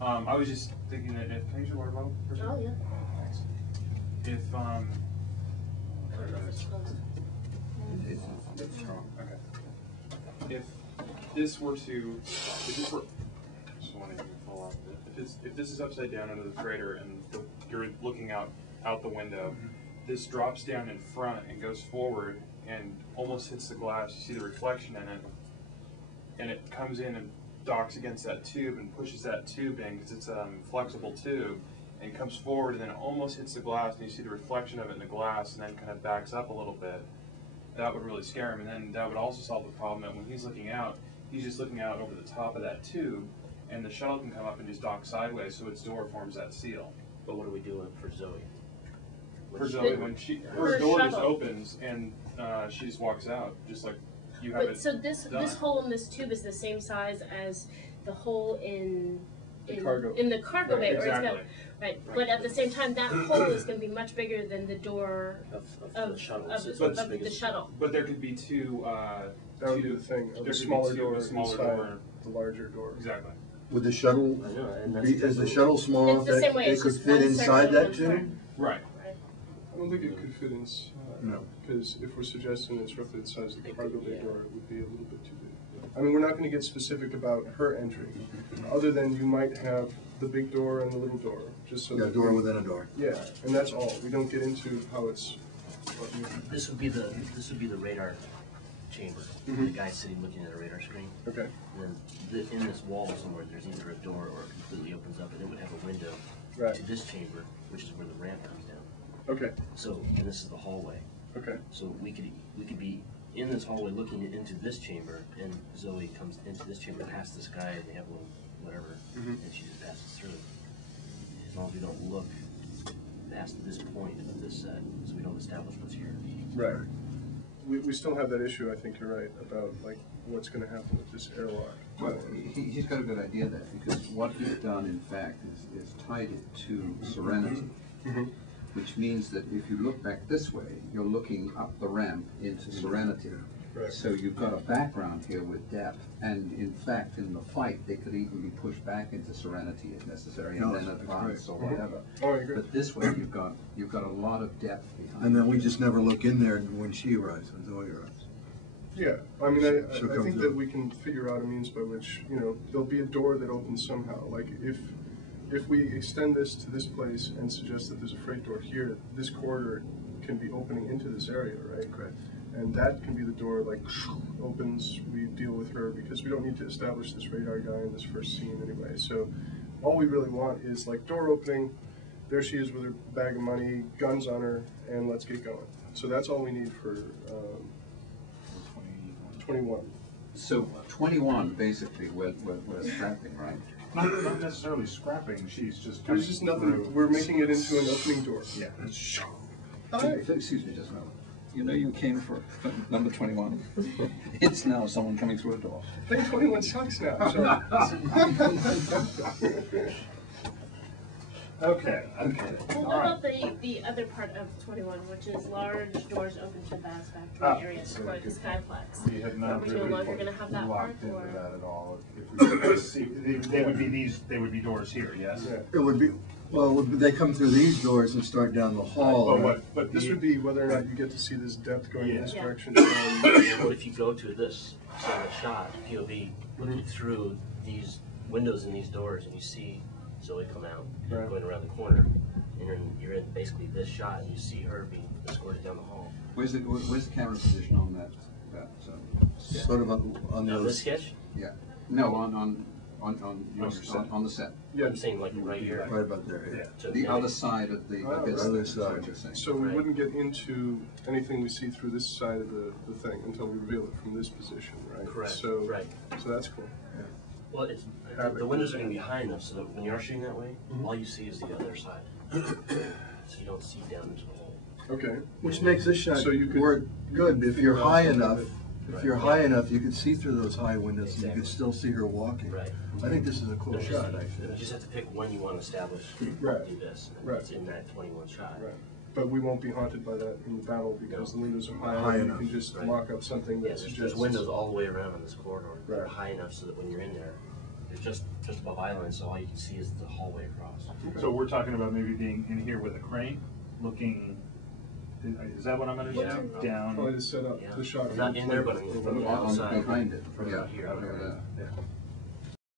I was just thinking that if, can I use your water bottle? Oh, yeah. Thanks. If, It's strong. okay. If this were to, if this were, just wanted to fall off a bit. If this is upside down under the freighter and you're looking out the window, this drops down in front and goes forward and almost hits the glass. You see the reflection in it, and it comes in and docks against that tube and pushes that tube in because it's a flexible tube, and comes forward and then it almost hits the glass, and you see the reflection of it in the glass, and then kind of backs up a little bit. That would really scare him, and then that would also solve the problem that when he's looking out, he's just looking out over the top of that tube, and the shuttle can come up and just dock sideways, so its door forms that seal. But what are we doing for Zoe? For Zoe, when her door just opens and she just walks out, just like you have But it. so this hole in this tube is the same size as the hole in the cargo bay, or exactly. it's got, right. But at the same time, that hole is going to be much bigger than the door of the shuttle. of the shuttle. But there could be two. That would be the thing. There The could smaller be two, door a smaller inside door. the larger door. Exactly. Would the shuttle, I know, and that's is the shuttle small It's enough the that same way. they It's could just fit one inside circle, that one tube? turn. Right. I don't think it could fit inside. No. Because if we're suggesting it's roughly the size of the cargo bay door, it would be a little bit too big. I mean, we're not going to get specific about her entry, other than you might have the big door and the little door, just so Yeah, that door within a door. Yeah, and that's all. We don't get into how it's. This would be the radar chamber. The guy sitting looking at a radar screen. Okay. And then in this wall somewhere, there's either a door or it completely opens up, and it would have a window Right. to this chamber, which is where the ramp comes down. Okay. So, and this is the hallway. Okay. So we could be in this hallway looking into this chamber, and Zoe comes into this chamber past this guy, and they have a little whatever, and she just passes through. As long as we don't look past this point of this set, so we don't establish what's here. Right. We still have that issue. I think you're right about like what's going to happen with this airlock. Well, he's got a good idea there, because what he's done, in fact, is tied it to Serenity, which means that if you look back this way, you're looking up the ramp into Serenity. Correct. So you've got a background here with depth, and in fact, in the fight, they could even be pushed back into Serenity if necessary, and then advance or whatever. Oh, I agree. But this way, you've got a lot of depth behind. And then we just never look in there when she arrives, when Zoe arrives. Yeah, I mean, I She'll think come that through. we can figure out a means by which, you know, there'll be a door that opens somehow. Like if we extend this to this place and suggest that there's a freight door here, this corridor can be opening into this area, right? Correct. And that can be the door, like, opens, we deal with her, because we don't need to establish this radar guy in this first scene anyway. So all we really want is, like, door opening, there she is with her bag of money, guns on her, and let's get going. So that's all we need for 21. So 21, basically, we're scrapping, right? Not necessarily scrapping, she's just There's just nothing, we're making it into an opening door. Yeah. All right. Excuse me just a moment. You know you came for number 21. It's now someone coming through a door. I think 21 sucks now, sorry. Okay. Well, what about the other part of 21, which is large doors open to vast factory areas for the Skyplex? We had Are not we really no longer going to have that part, locked into or? that at all. If we could see, they would be doors here, yes? Yeah. It would be, well, they come through these doors and start down the hall. But This would be whether or not you get to see this depth going in this Yeah. direction. But if you go to this shot, POV, looking through these windows in these doors, and you see Zoe come out, Right. going around the corner, and you're in basically this shot, and you see her being escorted down the hall. Where's the camera position on that? Sort of on Now the this sketch, Yeah. No, on your set. on the set. Yeah, I'm saying like right here. right about there. Yeah. So The other side of the Oh, business. other is what side. you're saying. so we Right. wouldn't get into anything we see through this side of the thing until we reveal it from this position, right? Correct. So, Right. so that's cool. Well, the windows are going to be high enough so that when you are shooting that way, all you see is the other side. So you don't see down into the hole. Okay. Which makes this shot So you could work good. If you're figure out high something enough, that- if you're high enough, you can see through those high windows and you Exactly. can still see her walking. Right. I think this is a cool There's shot, just- actually. You just have to pick when you want to establish Right. do this. And Right. It's in that 21 shot. Right. But we won't be haunted by that in the battle because the windows are high, High and you enough. can just Right. lock up something that Yeah, there's suggests windows all the way around in this corridor. They're Right. high enough so that when you're in there, there's just just above island, so all you can see is the hallway across. So we're talking about maybe being in here with a crane, looking, is that what I'm understanding? Yeah. Down. Probably to set up Yeah. the shot. Not in there, but I mean, from the outside. Behind it, from yeah. here. Yeah.